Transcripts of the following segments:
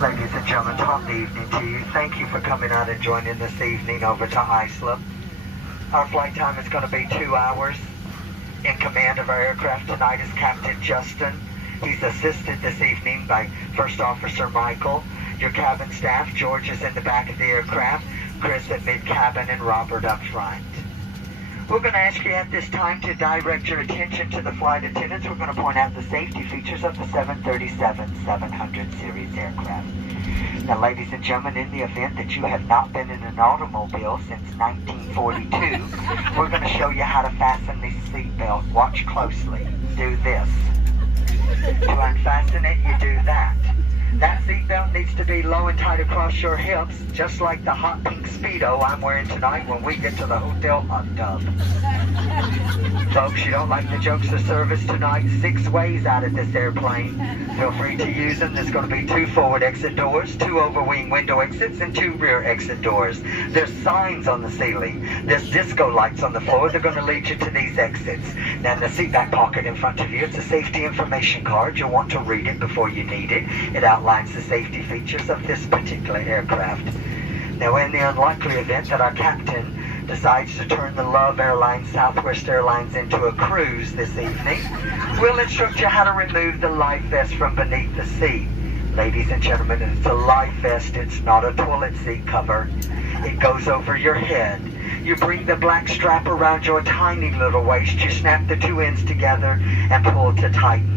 Ladies and gentlemen, top of the evening to you. Thank you for coming out and joining this evening over to Iceland. Our flight time is going to be 2 hours. In command of our aircraft tonight is Captain Justin. He's assisted this evening by First Officer Michael. Your cabin staff, George is in the back of the aircraft, Chris at mid-cabin, and Robert up front. We're going to ask you at this time to direct your attention to the flight attendants. We're going to point out the safety features of the 737-700 series aircraft. Now, ladies and gentlemen, in the event that you have not been in an automobile since 1942, we're going to show you how to fasten the seatbelt. Watch closely. Do this. To unfasten it, you do that. That seatbelt needs to be low and tight across your hips, just like the hot pink Speedo I'm wearing tonight when we get to the hotel hot tub. Folks, you don't like the jokes of service tonight? 6 ways out of this airplane. Feel free to use them. There's going to be 2 forward exit doors, 2 overwing window exits, and 2 rear exit doors. There's signs on the ceiling. There's disco lights on the floor. They're going to lead you to these exits. Now, in the seat back pocket in front of you, it's a safety information card. You'll want to read it before you need it. It outlines the safety features of this particular aircraft. Now, in the unlikely event that our captain decides to turn the Love Airlines, Southwest Airlines into a cruise this evening, we'll instruct you how to remove the life vest from beneath the seat. Ladies and gentlemen, it's a life vest. It's not a toilet seat cover. It goes over your head. You bring the black strap around your tiny little waist. You snap the 2 ends together and pull to tighten.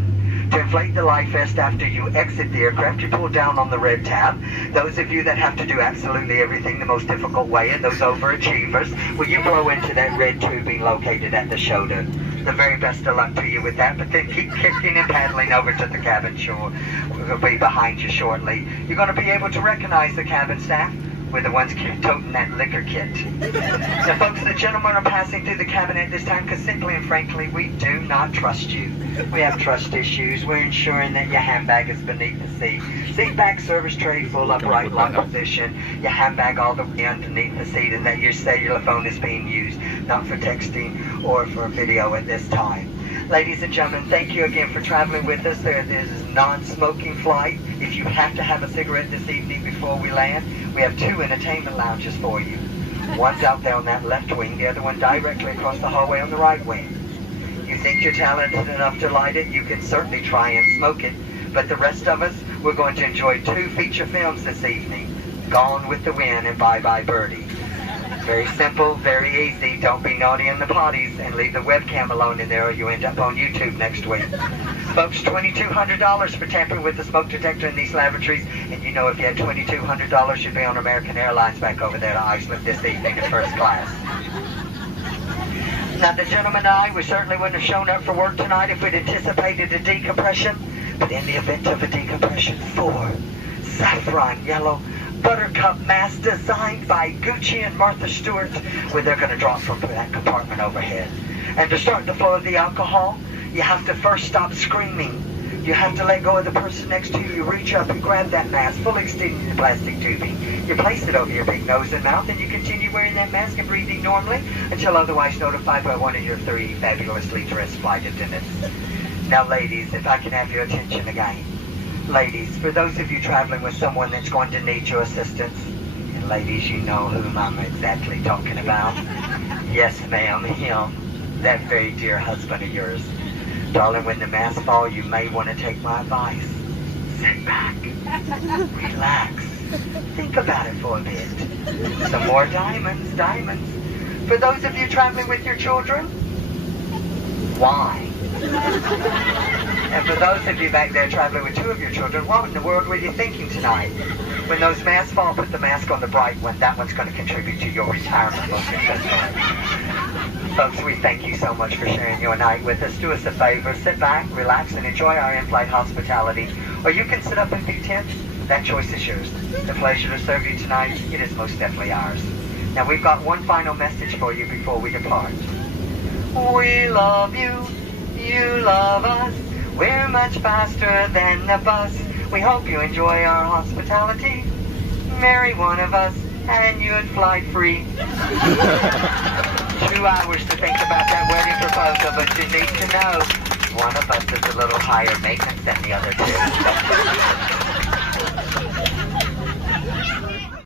To inflate the life vest after you exit the aircraft, you pull down on the red tab. Those of you that have to do absolutely everything the most difficult way, and those overachievers, will you blow into that red tubing located at the shoulder? The very best of luck to you with that, but then keep kicking and paddling over to the cabin shore. We'll be behind you shortly. You're going to be able to recognize the cabin staff. We're the ones toting that liquor kit. Now, folks, the gentlemen are passing through the cabin at this time because simply and frankly, we do not trust you. We have trust issues. We're ensuring that your handbag is beneath the seat. Seat back, service tray, full upright lock position. Your handbag all the way underneath the seat, and that your cellular phone is being used, not for texting or for video at this time. Ladies and gentlemen, thank you again for traveling with us. This is a non-smoking flight. If you have to have a cigarette this evening before we land, we have 2 entertainment lounges for you. One's out there on that left wing, the other one directly across the hallway on the right wing. You think you're talented enough to light it, you can certainly try and smoke it. But the rest of us, we're going to enjoy 2 feature films this evening. Gone with the Wind and Bye Bye Birdie. Very simple, very easy. Don't be naughty in the potties and leave the webcam alone in there or you end up on YouTube next week. Folks, $2,200 for tampering with the smoke detector in these lavatories. And you know if you had $2,200, you'd be on American Airlines back over there to Iceland this evening in first class. Now, the gentleman and I, we certainly wouldn't have shown up for work tonight if we'd anticipated a decompression. But in the event of a decompression, 4 saffron yellow buttercup masks designed by Gucci and Martha Stewart, where they're going to drop from that compartment overhead. And to start the flow of the alcohol, you have to first stop screaming. You have to let go of the person next to you. You reach up and grab that mask, fully extending the plastic tubing. You place it over your big nose and mouth, and you continue wearing that mask and breathing normally until otherwise notified by one of your 3 fabulously dressed flight attendants. Now, ladies, if I can have your attention again. Ladies, for those of you traveling with someone that's going to need your assistance, and ladies, you know whom I'm exactly talking about. Yes, ma'am, him, that very dear husband of yours. Darling, when the masks fall, you may want to take my advice. Sit back, relax, think about it for a bit. Some more diamonds, diamonds. For those of you traveling with your children, why? And for those of you back there traveling with 2 of your children, what in the world were you thinking tonight? When those masks fall, put the mask on the bright one. That one's going to contribute to your retirement most successfully. Folks, we thank you so much for sharing your night with us. Do us a favor, sit back, relax, and enjoy our in-flight hospitality. Or you can sit up and be tense. That choice is yours. The pleasure to serve you tonight, it is most definitely ours. Now, we've got one final message for you before we depart. We love you, you love us. We're much faster than the bus. We hope you enjoy our hospitality. Marry one of us and you'd fly free. 2 hours to think about that wedding proposal, but you need to know one of us is a little higher maintenance than the other 2.